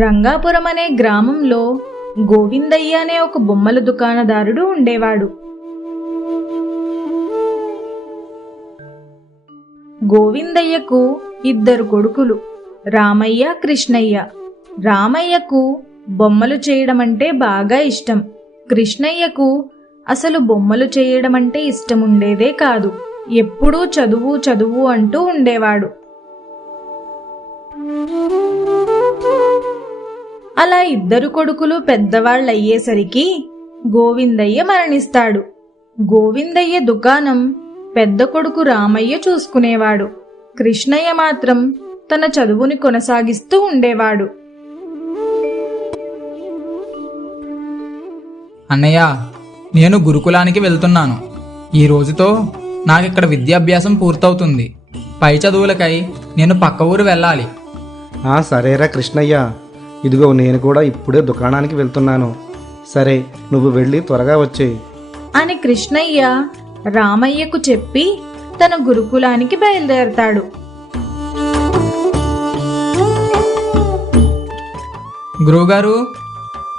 రంగాపురం అనే గ్రామంలో గోవిందయ్య అనే ఒక బొమ్మల దుకాణదారుడు ఉండేవాడు. గోవిందయ్యకు 2 కొడుకులు, రామయ్య, కృష్ణయ్య. రామయ్యకు బొమ్మలు చేయడం అంటే బాగా ఇష్టం. కృష్ణయ్యకు అసలు బొమ్మలు చేయడం అంటే ఇష్టం ఉండేదే కాదు. ఎప్పుడూ చదువు చదువు అంటూ ఉండేవాడు. అలా 2 కొడుకులు పెద్దవాళ్ళయ్యేసరికి గోవిందయ్య మరణిస్తాడు. గోవిందయ్య దుకాణం పెద్ద కొడుకు రామయ్య చూసుకునేవాడు. కృష్ణయ్య మాత్రం తన చదువుని కొనసాగిస్తూ ఉండేవాడు. అన్నయ్య, నేను గురుకులానికి వెళ్తున్నాను. ఈ రోజుతో నాకిక్కడ విద్యాభ్యాసం పూర్తవుతుంది. పై చదువులకై నేను పక్క ఊరు వెళ్ళాలి. సరేరా కృష్ణయ్య, ఇదిగో నేను కూడా ఇప్పుడే దుకాణానికి వెళ్తున్నాను. సరే, నువ్వు వెళ్ళి త్వరగా వచ్చేయి అని కృష్ణయ్య రామయ్యకు చెప్పి తన గురుకులానికి బయలుదేరతాడు.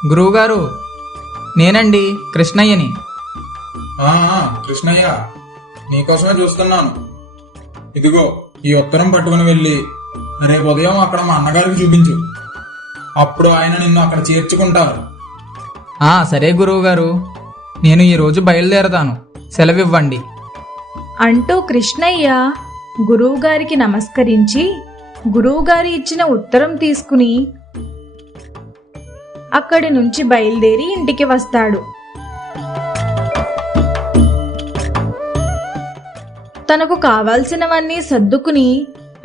గురువుగారు, నేనండి కృష్ణయ్యని. కృష్ణయ్య, నీకోసమే చూస్తున్నాను. ఇదిగో ఈ ఉత్తరం పట్టుకుని వెళ్ళి రేపు ఉదయం అక్కడ మా అన్నగారికి చూపించు. అప్పుడు ఆయన నిన్ను అక్కడ చేర్చుకుంటారు. సరే గురువుగారు, నేను ఈరోజు బయలుదేరతాను. సెలవివ్వండి అంటూ కృష్ణయ్య గురువుగారికి నమస్కరించి గురువుగారి ఇచ్చిన ఉత్తరం తీసుకుని అక్కడి నుంచి బయలుదేరి ఇంటికి వస్తాడు. తనకు కావాల్సినవన్నీ సర్దుకుని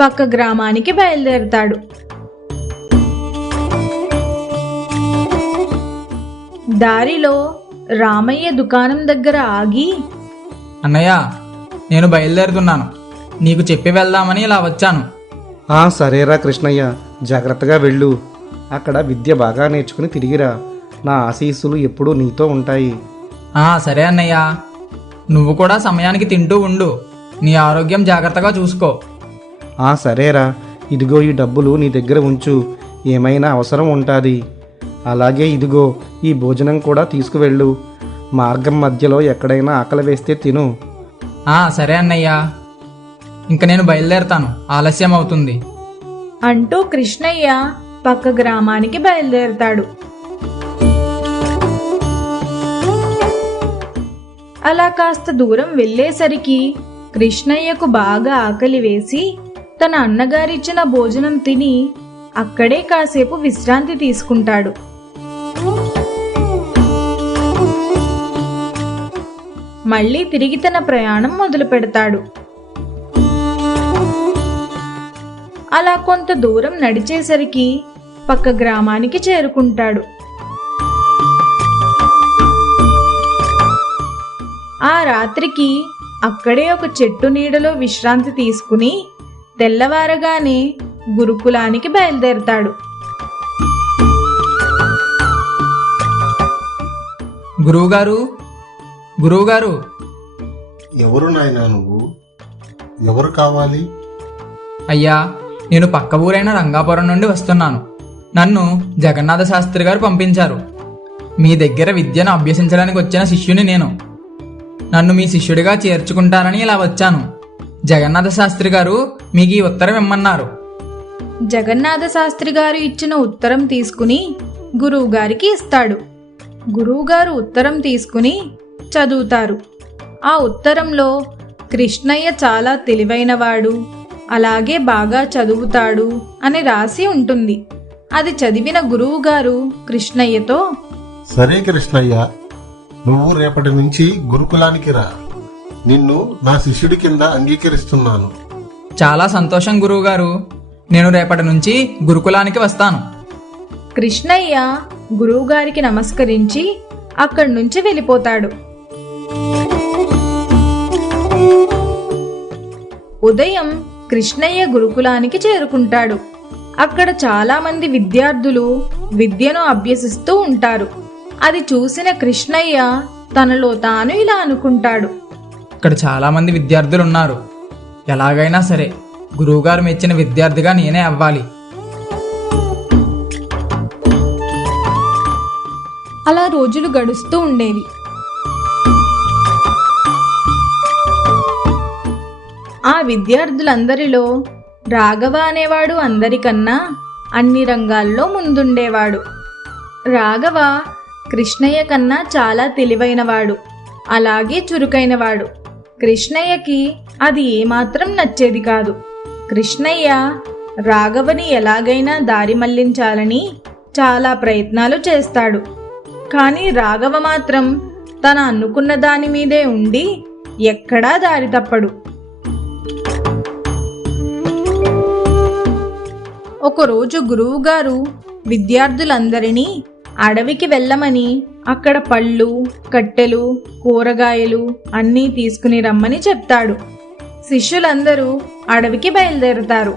పక్క గ్రామానికి బయలుదేరతాడు. దారిలో రామయ్య దుకాణం దగ్గర ఆగి, అన్నయ్య, నేను బయలుదేరుతున్నాను. నీకు చెప్పి వెళ్దామని ఇలా వచ్చాను. సరేరా కృష్ణయ్య, జాగ్రత్తగా వెళ్ళు. అక్కడ విద్య బాగా నేర్చుకుని తిరిగిరా. నా ఆశీస్సులు ఎప్పుడూ నీతో ఉంటాయి. సరే అన్నయ్య, నువ్వు కూడా సమయానికి తింటూ ఉండు. నీ ఆరోగ్యం జాగ్రత్తగా చూసుకో. సరేరా, ఇదిగో ఈ డబ్బులు నీ దగ్గర ఉంచు. ఏమైనా అవసరం ఉంటుంది. అలాగే ఇదిగో ఈ భోజనం కూడా తీసుకువెళ్ళు. మార్గం మధ్యలో ఎక్కడైనా ఆకలి వేస్తే తిను. సరే అన్నయ్య, ఇంక నేను బయలుదేరతాను. ఆలస్యం అవుతుంది అంటూ కృష్ణయ్య పక్క గ్రామానికి బయలుదేరతాడు. అలా కాస్త దూరం వెళ్ళేసరికి కృష్ణయ్యకు బాగా ఆకలి వేసి తన అన్నగారిచ్చిన భోజనం తిని అక్కడే కాసేపు విశ్రాంతి తీసుకుంటాడు. మళ్ళీ తిరిగి తన ప్రయాణం మొదలు పెడతాడు. అలా కొంత దూరం నడిచేసరికి పక్క గ్రామానికి చేరుకుంటాడు. ఆ రాత్రికి అక్కడే ఒక చెట్టు నీడలో విశ్రాంతి తీసుకుని తెల్లవారగానే గురుకులానికి బయలుదేరతాడు. గురువుగారు, ఎవరు నాయనా నువ్వు? ఎవరు కావాలి? అయ్యా, నేను పక్క ఊరైన రంగాపురం నుండి వస్తున్నాను. నన్ను జగన్నాథ శాస్త్రి గారు పంపించారు. మీ దగ్గర విద్యను అభ్యసించడానికి వచ్చిన శిష్యుని నేను. నన్ను మీ శిష్యుడిగా చేర్చుకుంటారని ఇలా వచ్చాను. జగన్నాథ శాస్త్రి గారు మీకు ఈ ఉత్తరం ఇమ్మన్నారు. జగన్నాథ శాస్త్రి గారు ఇచ్చిన ఉత్తరం తీసుకుని గురువుగారికి ఇస్తాడు. గురువుగారు ఉత్తరం తీసుకుని చదువుతారు. ఆ ఉత్తరంలో కృష్ణయ్య చాలా తెలివైనవాడు, అలాగే బాగా చదువుతాడు అని రాసి ఉంటుంది. అది చదివిన గురువుగారు కృష్ణయ్యతో, సరే కృష్ణయ్య, నువ్వు రేపటి నుంచి గురుకులానికి రా. నిన్ను నా శిష్యుడి కింద అంగీకరిస్తున్నాను. చాలా సంతోషం గురువుగారు. నేను రేపటి నుంచి గురుకులానికి వస్తాను. కృష్ణయ్య గురువుగారికి నమస్కరించి అక్కడి నుంచి వెళ్ళిపోతాడు. ఉదయం కృష్ణయ్య గురుకులానికి చేరుకుంటాడు. అక్కడ చాలా మంది విద్యార్థులు విద్యను అభ్యసిస్తూ ఉంటారు. అది చూసిన కృష్ణయ్య తనలో తాను ఇలా అనుకుంటాడు, ఇక్కడ చాలా మంది విద్యార్థులు ఉన్నారు. ఎలాగైనా సరే గురువుగారు మెచ్చిన విద్యార్థిగా నేనే అవ్వాలి. అలా రోజులు గడుస్తూ ఉండేవి. ఆ విద్యార్థులందరిలో రాఘవ అనేవాడు అందరికన్నా అన్ని రంగాల్లో ముందుండేవాడు. రాఘవ కృష్ణయ్య కన్నా చాలా తెలివైనవాడు, అలాగే చురుకైనవాడు. కృష్ణయ్యకి అది ఏమాత్రం నచ్చేది కాదు. కృష్ణయ్య రాఘవని ఎలాగైనా దారి మళ్లించాలని చాలా ప్రయత్నాలు చేస్తాడు. కానీ రాఘవ మాత్రం తన అనుకున్న దాని మీదే ఉండి ఎక్కడా దారి తప్పడు. ఒకరోజు గురువుగారు విద్యార్థులందరినీ అడవికి వెళ్ళమని అక్కడ పళ్ళు, కట్టెలు, కూరగాయలు అన్నీ తీసుకుని రమ్మని చెప్తాడు. శిష్యులందరూ అడవికి బయలుదేరుతారు.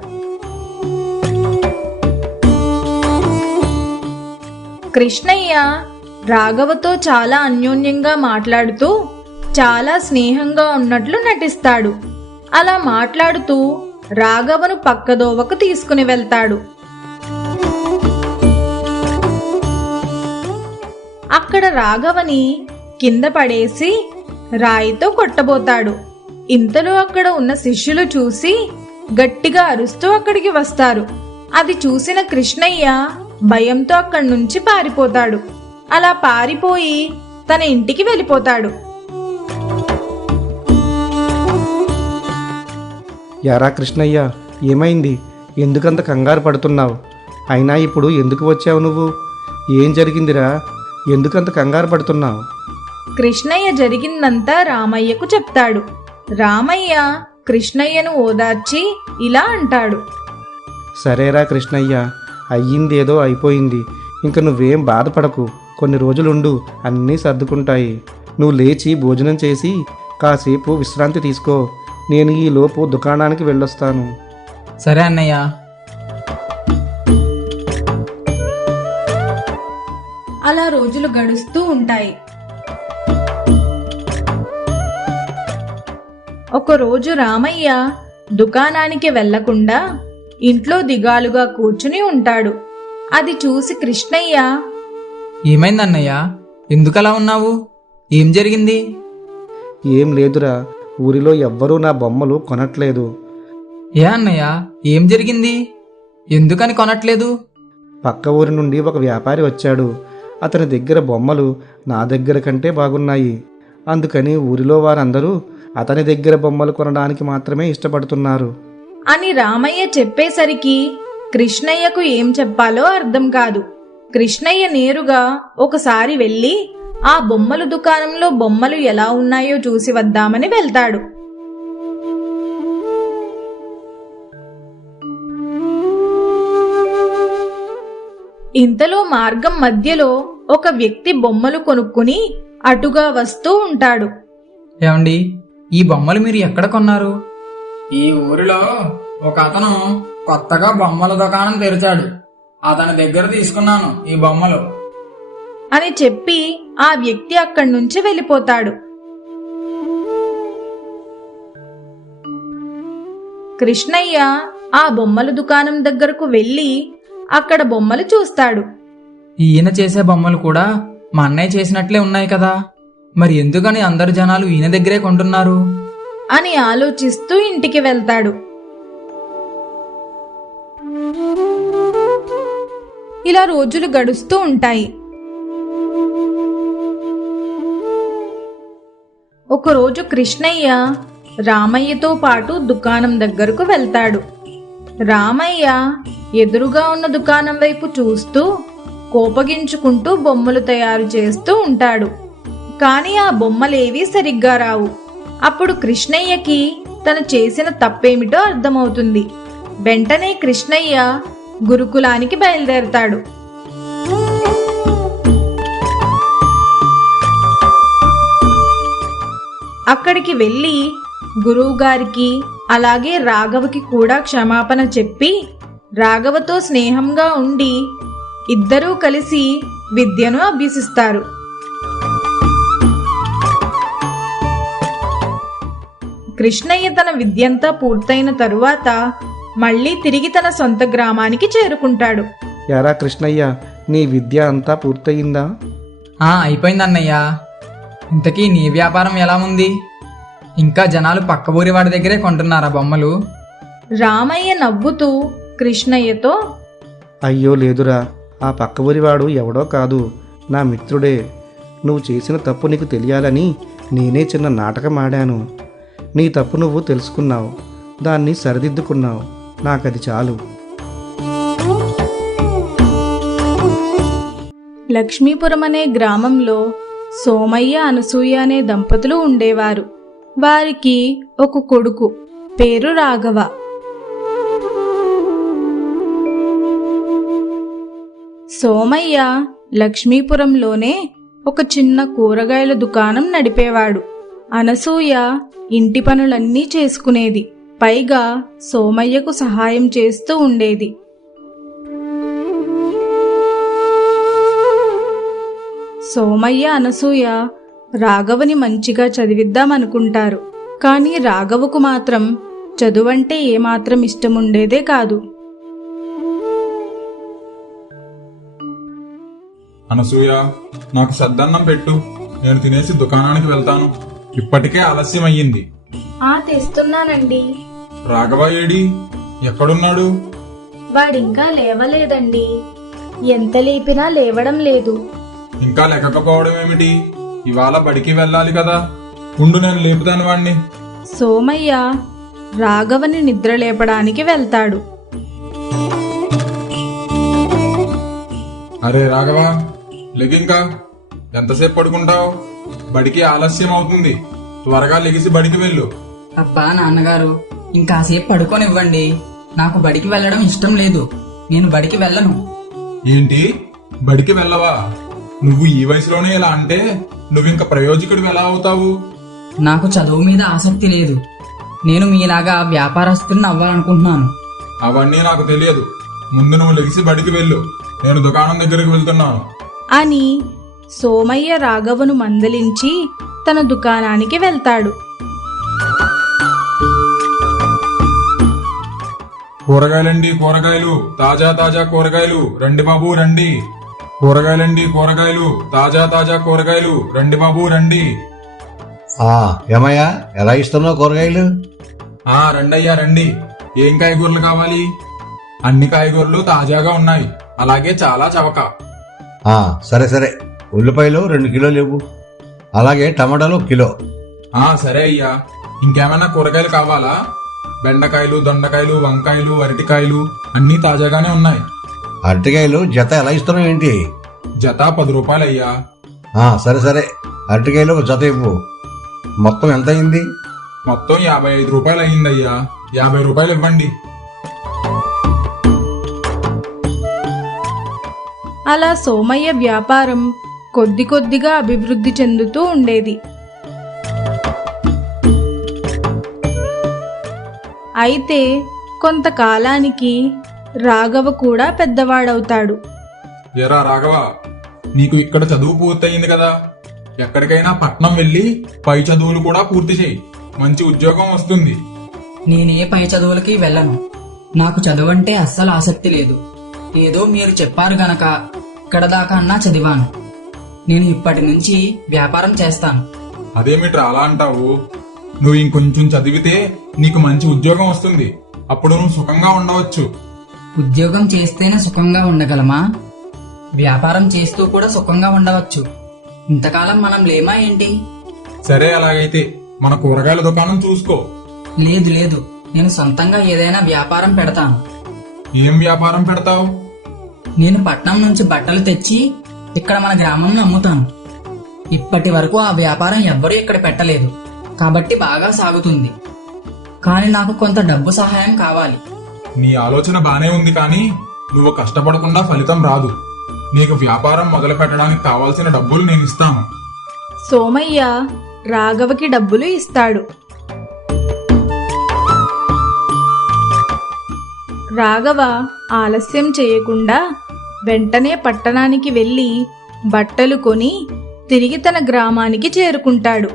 కృష్ణయ్య రాఘవతో చాలా అన్యోన్యంగా మాట్లాడుతూ చాలా స్నేహంగా ఉన్నట్లు నటిస్తాడు. అలా మాట్లాడుతూ రాఘవను పక్కదోవకు తీసుకుని వెళ్తాడు. అక్కడ రాఘవని కింద పడేసి రాయితో కొట్టబోతాడు. ఇంతలో అక్కడ ఉన్న శిష్యులు చూసి గట్టిగా అరుస్తూ అక్కడికి వస్తారు. అది చూసిన కృష్ణయ్య భయంతో అక్కడి నుంచి పారిపోతాడు. అలా పారిపోయి తన ఇంటికి వెళ్ళిపోతాడు. యారా కృష్ణయ్య, ఏమైంది? ఎందుకంత కంగారు పడుతున్నావు? అయినా ఇప్పుడు ఎందుకు వచ్చావు నువ్వు? ఏం జరిగిందిరా? ఎందుకంత కంగారు పడుతున్నావు? కృష్ణయ్య జరిగిందంతా రామయ్యకు చెప్తాడు. రామయ్య కృష్ణయ్యను ఓదార్చి ఇలా అంటాడు. సరేరా కృష్ణయ్య, అయ్యిందేదో అయిపోయింది. ఇంక నువ్వేం బాధపడకు. కొన్ని రోజులుండు, అన్నీ సర్దుకుంటాయి. నువ్వు లేచి భోజనం చేసి కాసేపు విశ్రాంతి తీసుకో. నేను ఈ లోపు దుకాణానికి వెళ్ళొస్తాను. సరే అన్నయ్య. అలా రోజులు గడుస్తూ ఉంటాయి. ఒకరోజు రామయ్య దుకాణానికి వెళ్లకుండా ఇంట్లో దిగాలుగా కూర్చుని ఉంటాడు. అది చూసి కృష్ణయ్య, ఏమైంది అన్నయ్య? ఎందుకలా ఉన్నావు? ఏం జరిగింది? ఏం లేదురా, ఊరిలో ఎవ్వరూ నా బొమ్మలు కొనట్లేదు. ఏ అన్నయ్య, ఏం జరిగింది? ఎందుకని కొనట్లేదు? పక్క ఊరి నుండి ఒక వ్యాపారి వచ్చాడు. అతని దగ్గర బొమ్మలు నా దగ్గర కంటే బాగున్నాయి. అందుకని ఊరిలో వారందరూ అతని దగ్గర బొమ్మలు కొనడానికి మాత్రమే ఇష్టపడుతున్నారు అని రామయ్య చెప్పేసరికి కృష్ణయ్యకు ఏం చెప్పాలో అర్థం కాదు. కృష్ణయ్య నేరుగా ఒకసారి వెళ్ళి ఆ బొమ్మల దుకాణంలో బొమ్మలు ఎలా ఉన్నాయో చూసి వద్దామని వెళ్తాడు. ఇంతలో మార్గం మధ్యలో ఒక వ్యక్తి బొమ్మలు కొనుక్కుని అటుగా వస్తూ ఉంటాడు. ఏమండి, ఈ బొమ్మలు మీరు ఎక్కడ కొన్నారు? ఈ ఊరిలో ఒక అతను కొత్తగా బొమ్మల దుకాణం తెరిచాడు. అతని దగ్గర తీసుకున్నాను ఈ బొమ్మలు అని చెప్పి ఆ వ్యక్తి అక్కడి నుంచి వెళ్ళిపోతాడు. కృష్ణయ్య ఆ బొమ్మల దుకాణం దగ్గరకు వెళ్ళి అక్కడ బొమ్మలు చూస్తాడు. ఈయన చేసే బొమ్మలు కూడా మా అన్నయ్య చేసినట్లే ఉన్నాయి కదా, మరి ఎందుకని అందరు జనాలు ఈయన దగ్గరే కొంటున్నారు అని ఆలోచిస్తూ ఇంటికి వెళ్తాడు. ఇలా రోజులు గడుస్తూ ఉంటాయి. ఒకరోజు కృష్ణయ్య రామయ్యతో పాటు దుకాణం దగ్గరకు వెళ్తాడు. రామయ్య ఎదురుగా ఉన్న దుకాణం వైపు చూస్తూ కోపగించుకుంటూ బొమ్మలు తయారు చేస్తూ ఉంటాడు. కానీ ఆ బొమ్మలేవీ సరిగ్గా రావు. అప్పుడు కృష్ణయ్యకి తను చేసిన తప్పేమిటో అర్థమవుతుంది. వెంటనే కృష్ణయ్య గురుకులానికి బయలుదేరతాడు. అక్కడికి వెళ్ళి గురువుగారికి అలాగే రాఘవకి కూడా క్షమాపణ చెప్పి రాఘవతో స్నేహంగా ఉండి ఇద్దరూ కలిసి విద్యను అభ్యసిస్తారు. కృష్ణయ్య తన విద్యంతా పూర్తయిన తరువాత మళ్ళీ తిరిగి తన సొంత గ్రామానికి చేరుకుంటాడు. యారా కృష్ణయ్య, నీ విద్య అంతా పూర్తయిందా? అయిపోయింది అన్నయ్య. ఇంతకీ నీ వ్యాపారం ఎలా ఉంది? ఇంకా జనాలు పక్క ఊరి వాడి దగ్గరే కొంటున్నారా బొమ్మలు? రామయ్య నవ్వుతూ కృష్ణయ్యతో, అయ్యో లేదురా, ఆ పక్క ఊరివాడు ఎవడో కాదు, నా మిత్రుడే. నువ్వు చేసిన తప్పు నీకు తెలియాలని నేనే చిన్న నాటకం ఆడాను. నీ తప్పు నువ్వు తెలుసుకున్నావు, దాన్ని సరిదిద్దుకున్నావు, నాకది చాలు. లక్ష్మీపురం అనే గ్రామంలో సోమయ్య అనసూయ అనే దంపతులు ఉండేవారు. వారికి ఒక కొడుకు, పేరు రాఘవ. సోమయ్య లక్ష్మీపురంలోనే ఒక చిన్న కూరగాయల దుకాణం నడిపేవాడు. అనసూయ ఇంటి పనులన్నీ చేసుకునేది, పైగా సోమయ్యకు సహాయం చేస్తూ ఉండేది. సోమయ్య అనసూయ రాఘవని మంచిగా చదివిద్దామనుకుంటారు. కానీ రాఘవకు మాత్రం చదువంటే ఏమాత్రం ఇష్టముండేదే కాదు. అనసూయ, నాకు సద్దన్నం పెట్టు, నేను తినేసి దుకాణానికి వెళ్తాను. ఇప్పటికే ఆలస్యం అయ్యింది. తెస్తున్నానండి. రాఘవ ఏడి? ఎక్కడున్నాడు? వాడింకా లేవలేదండి. ఎంత లేపినా లేవడం లేదు. ఇంకా లెక్కకపోవడం ఏమిటి? ఇవాళ బడికి వెళ్ళాలి కదా. ఉండు, నేను లేపుతాను వాణ్ణి. సోమయ్య రాఘవని నిద్ర లేపడానికి వెళ్తాడు. అరే రాఘవ, లెగింకా. ఎంతసేపు పడుకుంటావు? బడికి ఆలస్యం అవుతుంది. త్వరగా లెగిసి బడికి వెళ్ళు. అబ్బా నాన్నగారు, ఇంకాసేపు పడుకోనివ్వండి. నాకు బడికి వెళ్ళడం ఇష్టం లేదు. నేను బడికి వెళ్ళను. ఏంటి, బడికి వెళ్ళవా? నువ్వు ఈ వయసులోనే ఇలా అంటే నువ్వింక ప్రయోజకుడివి ఎలా అవుతావు? నాకు చదువు మీద ఆసక్తి లేదు. నేను మీలాగా వ్యాపారస్తుని అవ్వాలనుకుంటున్నాను. అవన్నీ నాకు తెలియదు. ముందు నువ్వు లెగిసి బడికి వెళ్ళు. నేను దుకాణం దగ్గరికి వెళ్తున్నాను అని సోమయ్య రాఘవను మందలించి తన దుకాణానికి వెళ్తాడు. కూరగాయలండి, కూరగాయలు, తాజా తాజా కూరగాయలు, రండి బాబు రండి. కూరగాయలండి, కూరగాయలు, తాజా తాజా కూరగాయలు, రండి బాబు రండి. ఏమయ్యా, ఎలా ఇస్తున్నావు కూరగాయలు? రండయ్యా రండి. ఏం కాయగూరలు కావాలి? అన్ని కాయగూరలు తాజాగా ఉన్నాయి, అలాగే చాలా చవక. సరే సరే, ఉల్లిపాయలు 2 కిలోలు ఇవ్వు. అలాగే టమాటాలు 1 కిలో. సరే అయ్యా. ఇంకేమైనా కూరగాయలు కావాలా? బెండకాయలు, దొండకాయలు, వంకాయలు, అరటికాయలు అన్నీ తాజాగానే ఉన్నాయి. అరటికాయలు జత ఎలా ఇస్తున్నావు ఏంటి? జత 10 రూపాయలు అయ్యా. సరే సరే, అరటికాయలు ఒక జత ఇవ్వు. మొత్తం ఎంత అయింది? మొత్తం 55 రూపాయలు అయ్యిందయ్యా. 50 రూపాయలు ఇవ్వండి. అలా సోమయ్య వ్యాపారం కొద్ది కొద్దిగా అభివృద్ధి చెందుతూ ఉండేది. అయితే కొంతకాలానికి రాఘవ కూడా పెద్దవాడవుతాడు. ఎరా రాఘవ, నీకు ఇక్కడ చదువు పూర్తయింది కదా. ఎక్కడికైనా పట్నం వెళ్ళి పై చదువులు కూడా పూర్తి చేయి. మంచి ఉద్యోగం వస్తుంది. నేనే పై చదువులకి వెళ్ళను. నాకు చదువంటే అస్సలు ఆసక్తి లేదు. ఏదో మీరు చెప్పారు గనక ఇక్కడ దాకా అన్నా చదివాను. నేను ఇప్పటి నుంచి వ్యాపారం చేస్తాను. అదేమిట్రా అలా అంటావు? నువ్వు ఇంకొంచెం చదివితే నీకు మంచి ఉద్యోగం వస్తుంది. అప్పుడు నువ్వు సుఖంగా ఉండవచ్చు. ఉద్యోగం చేస్తేనే సుఖంగా ఉండగలమా? వ్యాపారం చేస్తూ కూడా సుఖంగా ఉండవచ్చు. ఇంతకాలం మనం లేమా ఏంటి? సరే, అలాగైతే మన కూరగాయల దుకాణం చూసుకో. లేదు లేదు, నేను సొంతంగా ఏదైనా వ్యాపారం పెడతాను. ఏం వ్యాపారం పెడతావు? నేను పట్నం నుంచి బట్టలు తెచ్చి ఇక్కడ మన గ్రామంలో అమ్ముతాను. ఇప్పటి వరకు ఆ వ్యాపారం ఎవ్వరూ ఇక్కడ పెట్టలేదు, కాబట్టి బాగా సాగుతుంది. కానీ నాకు కొంత డబ్బు సహాయం కావాలి. నీ ఆలోచన బానే ఉంది, కానీ నువ్వు కష్టపడకుండా ఫలితం రాదు. నీకు వ్యాపారం మొదలు పెట్టడానికి కావాల్సిన డబ్బులు నేను ఇస్తాను. సోమయ్య రాఘవకి డబ్బులు ఇస్తాడు. రాఘవ ఆలస్యం చేయకుండా వెంటనే పట్టణానికి వెళ్ళి బట్టలు కొని తిరిగి తన గ్రామానికి చేరుకుంటాడు.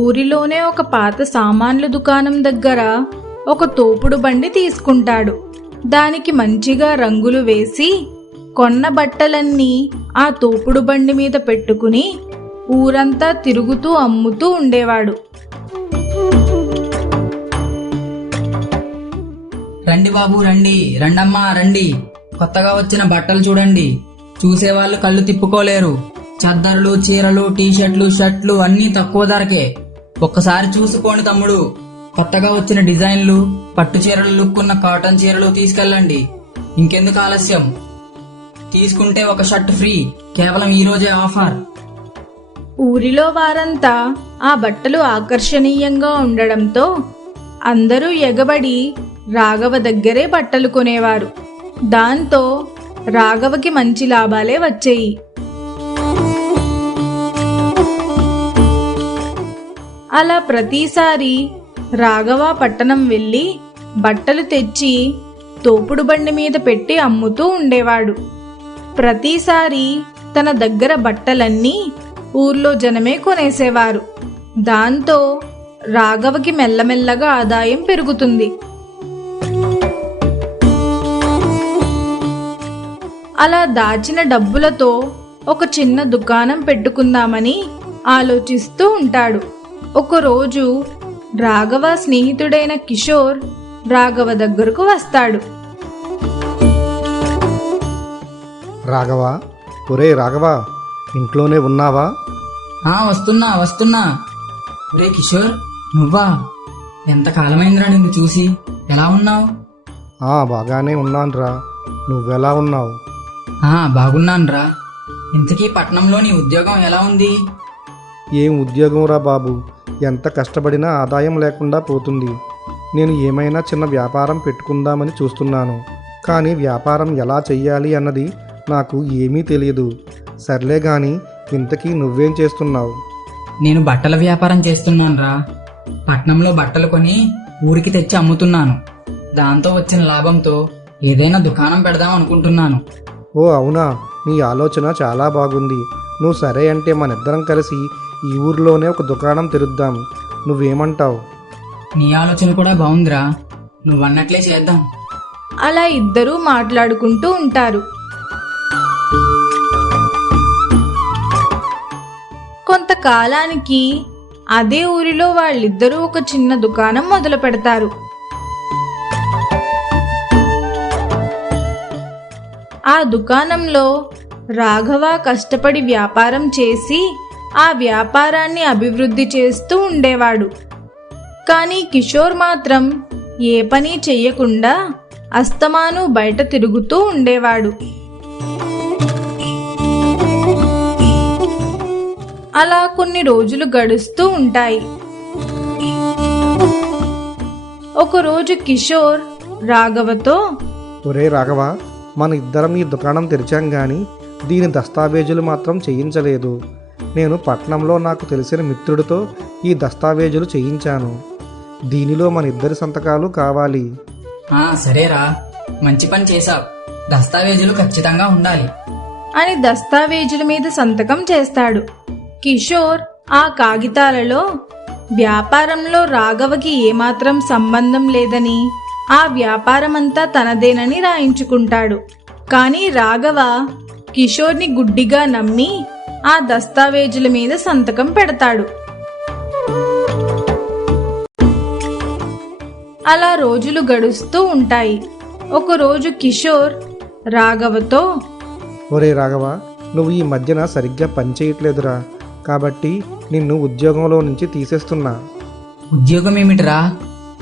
ఊరిలోనే ఒక పాత సామాన్ల దుకాణం దగ్గర ఒక తోపుడు బండి తీసుకుంటాడు. దానికి మంచిగా రంగులు వేసి కొన్న బట్టలన్నీ ఆ తోపుడు బండి మీద పెట్టుకుని ఊరంతా తిరుగుతూ అమ్ముతూ ఉండేవాడు. రండి బాబు రండి, రండమ్మా రండి, కొత్తగా వచ్చిన బట్టలు చూడండి. చూసేవాళ్ళు కళ్ళు తిప్పుకోలేరు. చద్దరులు, చీరలు, టీషర్ట్లు, షర్ట్లు అన్నీ తక్కువ ధరకే. ఒక్కసారి చూసుకోండి తమ్ముడు. కొత్తగా వచ్చిన డిజైన్లు, పట్టు చీరలు లుక్ ఉన్న కాటన్ చీరలు తీసుకెళ్ళండి. ఇంకెందుకు ఆలస్యం? తీసుకుంటే ఒక షర్ట్ ఫ్రీ, కేవలం ఈ రోజే ఆఫర్. ఊరిలో వారంతా ఆ బట్టలు ఆకర్షణీయంగా ఉండడంతో అందరూ ఎగబడి రాఘవ దగ్గరే బట్టలు కొనేవారు. దాంతో రాఘవకి మంచి లాభాలే వచ్చేయి. అలా ప్రతిసారి రాఘవ పట్టణం వెళ్ళి బట్టలు తెచ్చి తోపుడు బండి మీద పెట్టి అమ్ముతూ ఉండేవాడు. ప్రతిసారి తన దగ్గర బట్టలన్నీ ఊర్లో జనమే కొనేసేవారు. దాంతో రాఘవకి మెల్లమెల్లగా ఆదాయం పెరుగుతుంది. అలా దాచిన డబ్బులతో ఒక చిన్న దుకాణం పెట్టుకుందామని ఆలోచిస్తూ ఉంటాడు. ఒకరోజు రాఘవ స్నేహితుడైన కిషోర్ రాఘవ దగ్గరకు వస్తాడు. రాఘవ, ఒరే రాఘవ, ఇంట్లోనే ఉన్నావా? వస్తున్నా. ఒరే కిషోర్, నువ్వా? ఎంతకాలమైందిరా నిన్ను చూసి. ఎలా ఉన్నావు? బాగానే ఉన్నానురా. నువ్వెలా ఉన్నావు? బాగున్నానురా. ఇంతకీ పట్నంలో నీ ఉద్యోగం ఎలా ఉంది? ఏం ఉద్యోగం రా బాబు, ఎంత కష్టపడినా ఆదాయం లేకుండా పోతుంది. నేను ఏమైనా చిన్న వ్యాపారం పెట్టుకుందామని చూస్తున్నాను. కానీ వ్యాపారం ఎలా చెయ్యాలి అన్నది నాకు ఏమీ తెలియదు. సర్లే గాని, ఇంతకీ నువ్వేం చేస్తున్నావు? నేను బట్టల వ్యాపారం చేస్తున్నానురా. పట్నంలో బట్టలు కొని ఊరికి తెచ్చి అమ్ముతున్నాను. దాంతో వచ్చిన లాభంతో ఏదైనా దుకాణం పెడదాం అనుకుంటున్నాను. ఓ అవునా, నీ ఆలోచన చాలా బాగుంది. నువ్వు సరే అంటే మనిద్దరం కలిసి ఈ ఊర్లోనే ఒక దుకాణం తెరుద్దాం. నువ్వేమంటావు? నీ ఆలోచన కూడా బాగుందిరా. నువ్వన్నట్లే చేద్దాం. అలా ఇద్దరూ మాట్లాడుకుంటూ ఉంటారు. కొంతకాలానికి అదే ఊరిలో వాళ్ళిద్దరూ ఒక చిన్న దుకాణం మొదలు పెడతారు. ఆ దుకాణంలో రాఘవ కష్టపడి వ్యాపారం చేసి ఆ వ్యాపారాన్ని అభివృద్ధి చేస్తూ ఉండేవాడు. కానీ కిషోర్ మాత్రం ఏ పని చెయ్యకుండా అస్తమాను బయట తిరుగుతూ ఉండేవాడు. అలా కొన్ని రోజులు గడుస్తూ ఉంటాయి. ఒకరోజు కిషోర్ రాఘవతో, ఒరే రాఘవ, మన ఇద్దరం ఈ దుకాణం తెరిచాం గాని దీని దస్తావేజులు మాత్రం చేయించలేదు. నేను పట్నంలో నాకు తెలిసిన మిత్రుడితో ఈ దస్తావేజులు చేయించాను. దీనిలో మన ఇద్దరి సంతకాలు కావాలి. సరేరా, మంచి పని చేశావు. దస్తావేజులు ఖచ్చితంగా ఉండాలి అని దస్తావేజుల మీద సంతకం చేస్తాడు. కిషోర్ ఆ కాగితాలలో వ్యాపారంలో రాఘవకి ఏమాత్రం సంబంధం లేదని, ఆ వ్యాపారమంతా తనదేనని రాయించుకుంటాడు. కానీ రాఘవ కిషోర్ని గుడ్డిగా నమ్మి ఆ దస్తావేజుల మీద సంతకం పెడతాడు. అలా రోజులు గడుస్తూ ఉంటాయి. ఒకరోజు కిషోర్ రాఘవతో, ఒరే రాఘవ, నువ్వు ఈ మధ్యన సరిగ్గా పనిచేయట్లేదురా. కాబట్టి నిన్ను ఉద్యోగంలో నుంచి తీసేస్తున్నా. ఉద్యోగం ఏమిటిరా?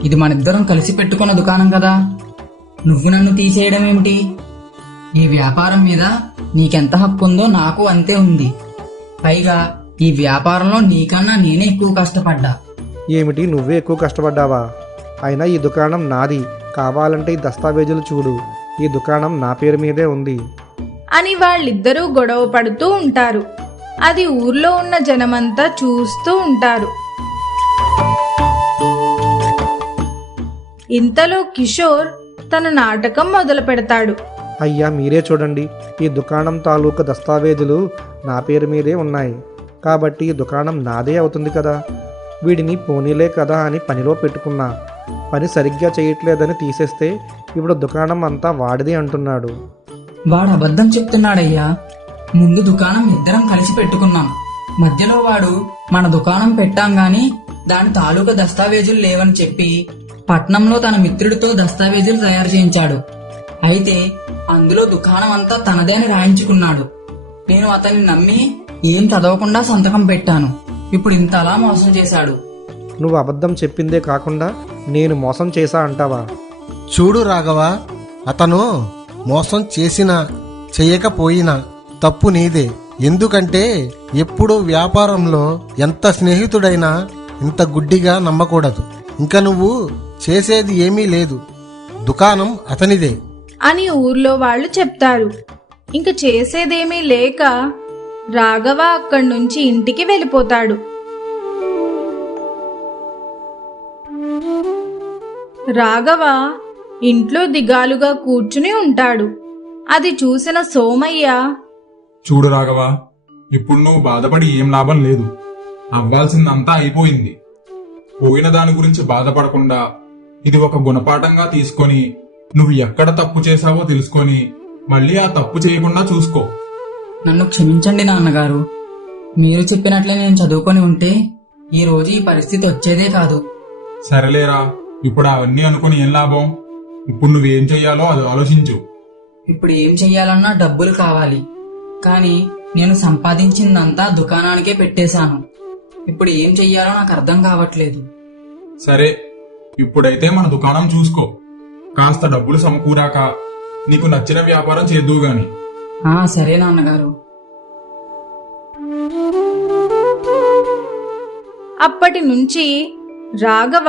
ఇది మనిద్దరం కలిసి పెట్టుకున్న దుకాణం కదా. నువ్వు నన్ను తీసేయడం ఏమిటి? ఈ వ్యాపారం మీద నీకెంత హక్కు ఉందో నాకు అంతే ఉంది. పైగా ఈ వ్యాపారంలో నీకన్నా నేనే ఎక్కువ కష్టపడ్డా. ఏమిటి, నువ్వే ఎక్కువ కష్టపడ్డావా? అయినా ఈ దుకాణం నాది. కావాలంటే ఈ దస్తావేజులు చూడు. ఈ దుకాణం నా పేరు మీదే ఉంది అని వాళ్ళిద్దరూ గొడవ పడుతూ ఉంటారు. అది ఊర్లో ఉన్న జనమంతా చూస్తూ ఉంటారు. ఇంతలో కిషోర్ తన నాటకం మొదలు పెడతాడు. అయ్యా, మీరే చూడండి, ఈ దుకాణం తాలూకా దస్తావేజులు నా పేరు మీదే ఉన్నాయి. కాబట్టి ఈ దుకాణం నాదే అవుతుంది కదా. వీడిని పోనీలే కదా అని పనిలో పెట్టుకున్నా. పని సరిగ్గా చేయట్లేదని తీసేస్తే ఇప్పుడు దుకాణం అంతా వాడిది అంటున్నాడు. వాడు అబద్ధం చెప్తున్నాడయ్యా. ముందు దుకాణం ఇద్దరం కలిసి పెట్టుకున్నాం. మధ్యలో వాడు మన దుకాణం పెట్టాం గాని దాని తాలూకా దస్తావేజులు లేవని చెప్పి పట్నంలో తన మిత్రుడితో దస్తావేజులు తయారు చేయించాడు. అయితే అందులో దుకాణం అంతా తనదే అని రాయించుకున్నాడు. నేను అతన్ని నమ్మి ఏం చదవకుండా సంతకం పెట్టాను. ఇప్పుడు ఇంత అలా మోసం చేశాడు. నువ్వు అబద్ధం చెప్పిందే కాకుండా నేను మోసం చేశా అంటావా? చూడు రాఘవ, అతను మోసం చేసినా చెయ్యకపోయినా తప్పు నీదే. ఎందుకంటే ఎప్పుడూ వ్యాపారంలో ఎంత స్నేహితుడైనా ఇంత గుడ్డిగా నమ్మకూడదు. ఇంకా నువ్వు చేసేది ఏమీ లేదు, దుకాణం అతనిదే అని ఊర్లో వాళ్ళు చెప్తారు. ఇంక చేసేదేమీ లేక రాఘవ అక్కడి నుంచి ఇంటికి వెళ్ళిపోతాడు. రాఘవ ఇంట్లో దిగాలుగా కూర్చుని ఉంటాడు. అది చూసిన సోమయ్య, చూడు రాఘవ, ఇప్పుడు నువ్వు బాధపడి ఏం లాభం లేదు. అవ్వాల్సిందంతా అయిపోయింది. పోయిన దాని గురించి బాధపడకుండా ఇది ఒక గుణపాఠంగా తీసుకొని నువ్వు ఎక్కడ తప్పు చేశావో తెలుసుకొని మళ్ళీ ఆ తప్పు చేయకుండా చూసుకో. నన్ను క్షమించండి నాన్నగారు. మీరు చెప్పినట్లే నేను చదువుకొని ఉంటే ఈ రోజు ఈ పరిస్థితి వచ్చేదే కాదు. సరేలేరా, ఇప్పుడు అవన్నీ అనుకుని ఏం లాభం? ఇప్పుడు నువ్వేం చెయ్యాలో అది ఆలోచించు. ఇప్పుడు ఏం చెయ్యాలన్నా డబ్బులు కావాలి. కానీ నేను సంపాదించిందంతా దుకాణానికే పెట్టేశాను. ఇప్పుడు ఏం చెయ్యాలో నాకు అర్థం కావట్లేదు. సరే, ఇప్పుడైతే మన దుకాణం చూసుకో. కాస్త డబ్బులు సమకూరాక నీకు నచ్చిన వ్యాపారం చేద్దువు గాని. సరే నాన్నగారు. అప్పటి నుంచి రాఘవ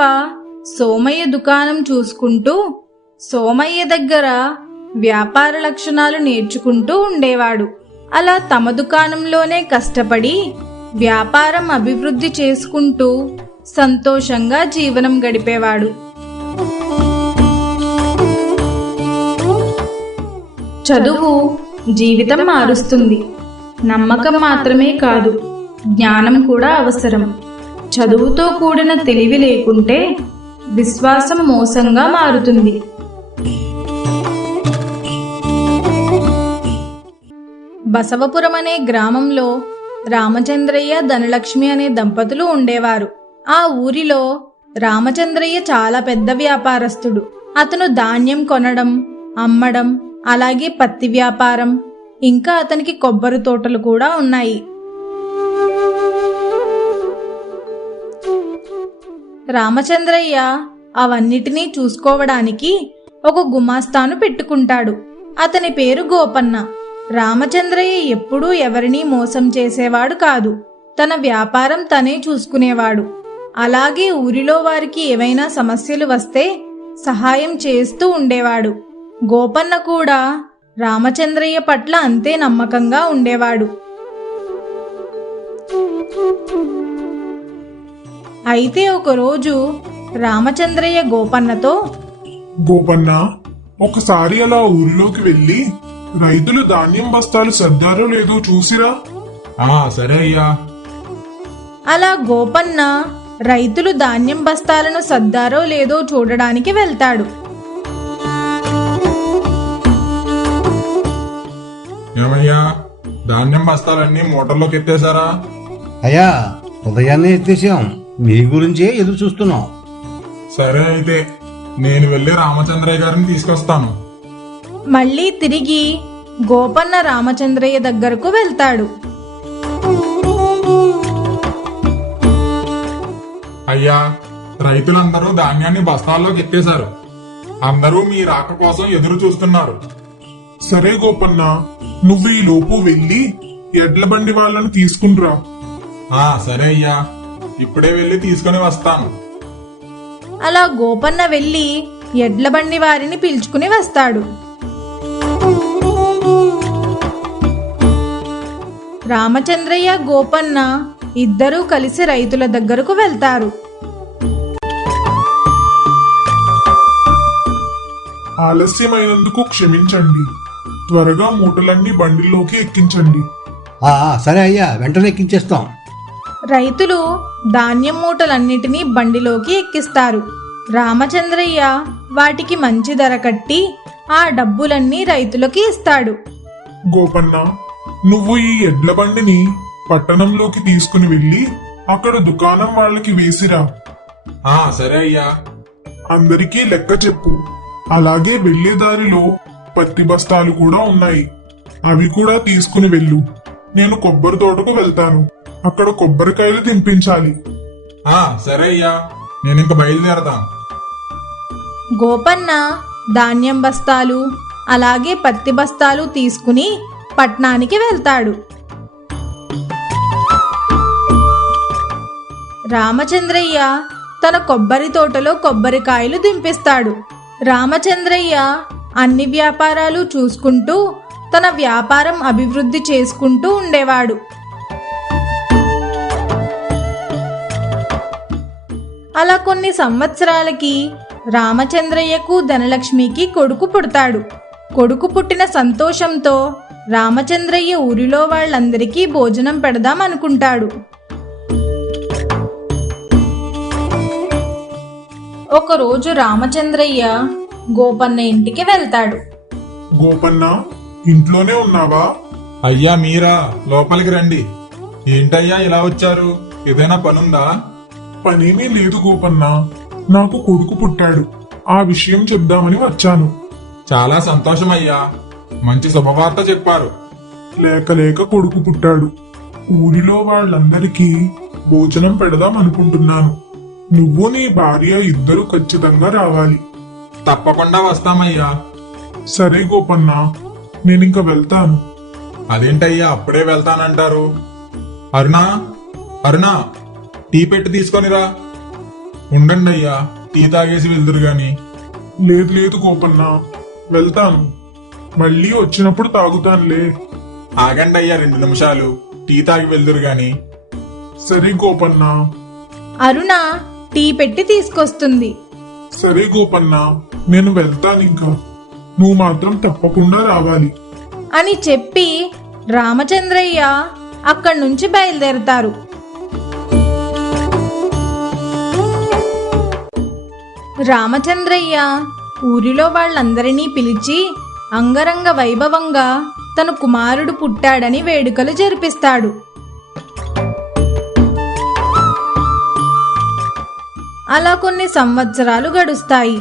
సోమయ్య దుకాణం చూసుకుంటూ సోమయ్య దగ్గర వ్యాపార లక్షణాలు నేర్చుకుంటూ ఉండేవాడు. అలా తమ దుకాణంలోనే కష్టపడి వ్యాపారం అభివృద్ధి చేసుకుంటూ సంతోషంగా జీవనం గడిపేవాడు. చదువు జీవితం మారుస్తుంది. నమ్మకం మాత్రమే కాదు, జ్ఞానం కూడా అవసరం. చదువుతో కూడిన తెలివి లేకుంటే విశ్వాసం మోసంగా మారుతుంది. బసవపురం అనే గ్రామంలో రామచంద్రయ్య ధనలక్ష్మి అనే దంపతులు ఉండేవారు. ఆ ఊరిలో రామచంద్రయ్య చాలా పెద్ద వ్యాపారస్తుడు. అతను ధాన్యం కొనడం, అమ్మడం, అలాగే పత్తి వ్యాపారం, ఇంకా అతనికి కొబ్బరి తోటలు కూడా ఉన్నాయి. రామచంద్రయ్య అవన్నిటినీ చూసుకోవడానికి ఒక గుమాస్తాను పెట్టుకుంటాడు. అతని పేరు గోపన్న. రామచంద్రయ్య ఎప్పుడూ ఎవరినీ మోసం చేసేవాడు కాదు. తన వ్యాపారం తనే చూసుకునేవాడు. అలాగే ఊరిలో వారికి ఏవైనా సమస్యలు వస్తే సహాయం చేస్తూ ఉండేవాడు. గోపన్న కూడా రామచంద్రయ్య పట్ల అంతే నమ్మకంగా ఉండేవాడు. అయితే ఒకరోజు రామచంద్రయ్య గోపన్నతో, గోపన్న, ఒకసారి అలా ఊరిలోకి వెళ్ళి రైతులు ధాన్యం బస్తాలు సర్దారో లేదో చూసిరా. సరే అయ్యా. అలా గోపన్న రైతులు ధాన్యం బస్తాలను సర్దారో లేదో చూడడానికి వెళ్తాడు. ఏమయ్యా, ధాన్యం బస్తాలన్నీ మూటల్లోకి ఎత్తేసారా? అయ్యా, ఉదయాన్నే ఎత్తేసాం. మీ గురించే ఎదురు చూస్తున్నాం. సరే అయితే నేను వెళ్ళి రామచంద్రయ్య గారిని తీసుకొస్తాను. మళ్ళీ తిరిగి గోపన్న రామచంద్రయ్య దగ్గరకు వెళ్తాడు. అయ్యా, రైతులందరూ ధాన్యాన్ని బస్తాల్లోకి ఎత్తేశారు. అందరూ మీ రాక కోసం ఎదురు చూస్తున్నారు. సరే గోపన్న, నువ్వు ఈ లోపు వెళ్ళి ఎడ్ల బండి వాళ్ళను తీసుకునిరా. సరే అయ్యా, ఇప్పుడే వెళ్ళి తీసుకుని వస్తాను. అలా గోపన్న వెళ్ళి ఎడ్ల బండి వారిని పిలుచుకుని వస్తాడు. రామచంద్రయ్య గోపన్న ఇద్దరూ కలిసి రైతుల దగ్గరకు వెళ్తారు. ఆలస్యమైనందుకు క్షమించండి. త్వరగా మూటలన్నీ బండిలోకి ఎక్కించండి. సరే అయ్యా, వెంటనే ఎక్కించేస్తాం. రైతులు ధాన్యం మూటలన్నిటినీ బండిలోకి ఎక్కిస్తారు. రామచంద్రయ్య వాటికి మంచి ధర కట్టి ఆ డబ్బులన్నీ రైతులకి ఇస్తాడు. గోపన్న, నువ్వు ఈ ఎడ్ల బండిని పట్టణంలోకి తీసుకుని వెళ్ళి అక్కడ దుకాణం వాళ్ళకి వేసిరా. సరే అయ్యా. అందరికీ లెక్క చెప్పు. అలాగే వెళ్లే దారిలో పత్తి బస్తాలు కూడా ఉన్నాయి, అవి కూడా తీసుకుని వెళ్ళు. నేను కొబ్బరి తోటకు వెళ్తాను, అక్కడ కొబ్బరికాయలు తినిపించాలి. సరే అయ్యా, నేను ఇంక బయలుదేరతాను. గోపన్న ధాన్యం బస్తాలు అలాగే పత్తి బస్తాలు తీసుకుని పట్నానికి వెళ్తాడు. రామచంద్రయ్య తన కొబ్బరి తోటలో కొబ్బరికాయలు దింపిస్తాడు. రామచంద్రయ్య అన్ని వ్యాపారాలు చూసుకుంటూ తన వ్యాపారం అభివృద్ధి చేసుకుంటూ ఉండేవాడు. అలా కొన్ని సంవత్సరాలకి రామచంద్రయ్యకు ధనలక్ష్మికి కొడుకు పుడతాడు. కొడుకు పుట్టిన సంతోషంతో రామచంద్రయ్య ఊరిలో వాళ్ళందరికీ భోజనం పెడదాం అనుకుంటాడు. ఒకరోజు రామచంద్రయ్య గోపన్న ఇంటికి వెళ్తాడు. గోపన్న, ఇంట్లోనే ఉన్నావా? అయ్యా మీరా, లోపలికి రండి. ఏంటయ్యా ఇలా వచ్చారు? ఏదైనా పనుందా? పనేమీ లేదు గోపన్న, నాకు కొడుకు పుట్టాడు, ఆ విషయం చెప్దామని వచ్చాను. చాలా సంతోషం అయ్యా, మంచి శుభవార్త చెప్పారు. లేక లేక కొడుకు పుట్టాడు. ఊరిలో వాళ్ళందరికీ భోజనం పెడదాం అనుకుంటున్నాను. నువ్వు నీ భార్య ఇద్దరు ఖచ్చితంగా రావాలి. తప్పకుండా వస్తామయ్యా. సరే గోపన్న, నేనింక వెళ్తాను. అదేంటయ్యా అప్పుడే వెళ్తానంటారు? అరుణా, అరుణా, టీ పెట్టి తీసుకొనిరా. ఉండండి అయ్యా, టీ తాగేసి వెళ్దురు గాని. లేదు లేదు గోపన్న, వెళ్తాను, మళ్ళీ వచ్చినప్పుడు తాగుతానులే. ఆగండి అయ్యా 2 నిమిషాలు, టీ తాగి వెళ్దురు గాని. సరే గోపన్న. అరుణ టీ పెట్టి తీసుకొస్తుంది. సరే గోపన్న, నేను వెళ్తానింకా, నువ్వు మాత్రం తప్పకుండా రావాలి. అని చెప్పి రామచంద్రయ్య అక్కడి నుంచి బయలుదేరతారు. రామచంద్రయ్య ఊరిలో వాళ్ళందరినీ పిలిచి అంగరంగ వైభవంగా తన కుమారుడు పుట్టాడని వేడుకలు జరిపిస్తాడు. అలా కొన్ని సంవత్సరాలు గడుస్తాయి.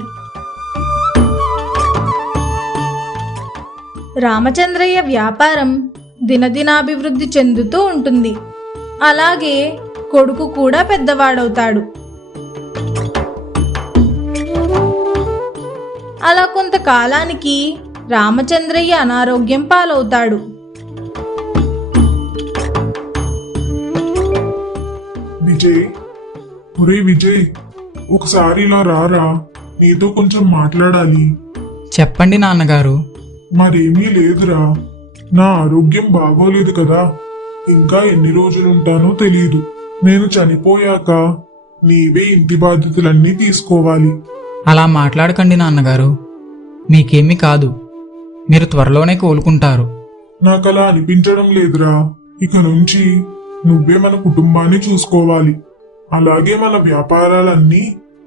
రామచంద్రయ్య వ్యాపారం దినదినాభివృద్ధి చెందుతూ ఉంటుంది. అలాగే కొడుకు కూడా పెద్దవాడవుతాడు. అలా కొంతకాలానికి రామచంద్రయ్య అనారోగ్యం పాలవుతాడు. విజయ్, ఒరే విజయ్, ఒకసారి ఇలా రారా, నీతో కొంచెం మాట్లాడాలి. చెప్పండి నాన్నగారు. మరేమీ లేదురా, నా ఆరోగ్యం బాగోలేదు కదా, ఇంకా ఎన్ని రోజులుంటానో తెలియదు. నేను చనిపోయాక నీవే ఇంటి బాధ్యతలన్నీ తీసుకోవాలి. అలా మాట్లాడకండి నాన్నగారు, మీకేమీ కాదు, మీరు త్వరలోనే కోలుకుంటారు. నాకలా అనిపించడం లేదురా. ఇక నుంచి నువ్వే మన కుటుంబాన్ని చూసుకోవాలి. అలాగే మన వ్యాపారాలన్నీ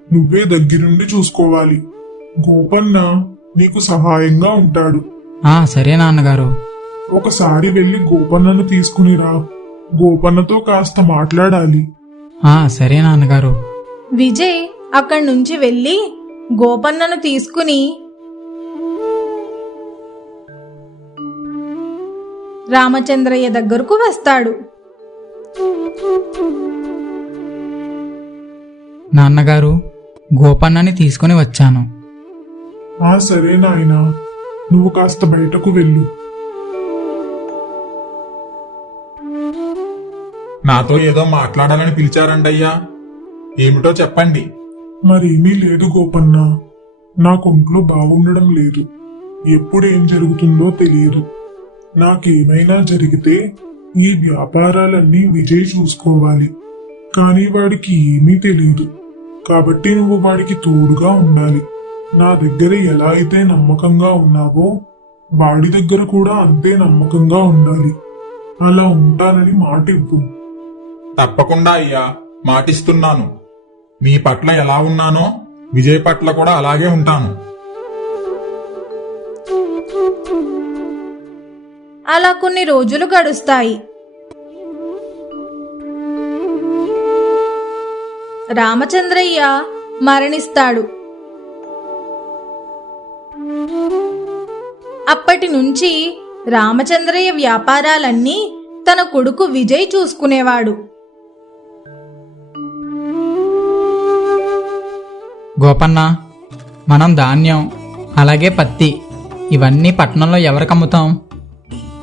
నువ్వే దగ్గరుండి చూసుకోవాలి. గోపన్న నీకు సహాయంగా ఉంటాడు. సరే నాన్నగారు. ఒకసారి వెళ్లి గోపన్నను తీసుకునిరా, గోపన్నతో కాస్త మాట్లాడాలి. సరే నాన్నగారు. విజయ్ అక్కడి నుంచి వెళ్ళి గోపన్నను తీసుకుని రామచంద్రయ్య దగ్గరకు వస్తాడు. నాన్నగారు, గోపన్నని తీసుకుని వచ్చాను. సరే నాయనా, నువ్వు కాస్త బయటకు వెళ్ళు. నాతో ఏదో మాట్లాడాలని పిలిచారండయ్యా, ఏమిటో చెప్పండి. మరేమీ లేదు గోపన్న, నాకొంట్లో బాగుండడం లేదు. ఎప్పుడేం జరుగుతుందో తెలియదు. నాకేమైనా జరిగితే ఈ వ్యాపారాలన్నీ విజయ్ చూసుకోవాలి. కానీ వాడికి ఏమీ తెలియదు. కాబట్టి నువ్వు వాడికి తోడుగా ఉండాలి. నా దగ్గర ఎలా అయితే నమ్మకంగా ఉన్నావో వాడి దగ్గర కూడా అంతే నమ్మకంగా ఉండాలి. అలా ఉంటానని మాట ఇవ్వు. తప్పకుండా అయ్యా, మాటిస్తున్నాను. మీ పట్ల ఎలా ఉన్నానో విజయ్ పట్ల కూడా అలాగే ఉంటాను. అలా కొన్ని రోజులు గడుస్తాయి. రామచంద్రయ్య మరణిస్తాడు. అప్పటి నుంచి రామచంద్రయ్య వ్యాపారాలన్నీ తన కొడుకు విజయ్ చూసుకునేవాడు. గోపన్న, మనం ధాన్యం అలాగే పత్తి ఇవన్నీ పట్టణంలో ఎవరికి అమ్ముతాం?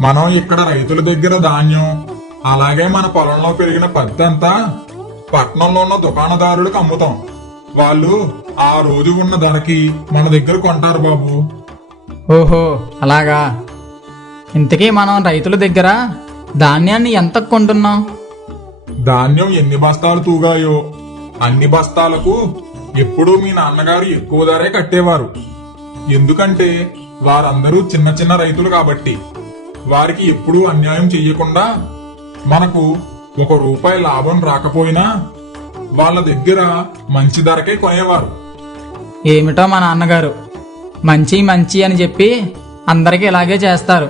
మనం ఇక్కడ రైతుల దగ్గర ధాన్యం అలాగే మన పొలంలో పెరిగిన పత్తి అంతా పట్నంలో ఉన్న దుకాణదారులకు అమ్ముతాం. వాళ్ళు ఆ రోజు ఉన్న ధరకి మన దగ్గర కొంటారు బాబు. ఓహో, అలాగా. ఇంతకీ మనం రైతుల దగ్గర ధాన్యాన్ని ఎంత కొంటున్నాం? ధాన్యం ఎన్ని బస్తాలు తూగాయో అన్ని బస్తాలకు ఎప్పుడూ మీ నాన్నగారు ఎక్కువ ధరే కట్టేవారు. ఎందుకంటే వారందరూ చిన్న చిన్న రైతులు కాబట్టి వారికి ఎప్పుడూ అన్యాయం చెయ్యకుండా మనకు ₹1 లాభం రాకపోయినా వాళ్ళ దగ్గర మంచి ధరకే కొనేవారు. ఏమిటో మా నాన్నగారు మంచి మంచి అని చెప్పి అందరికీ ఇలాగే చేస్తారు.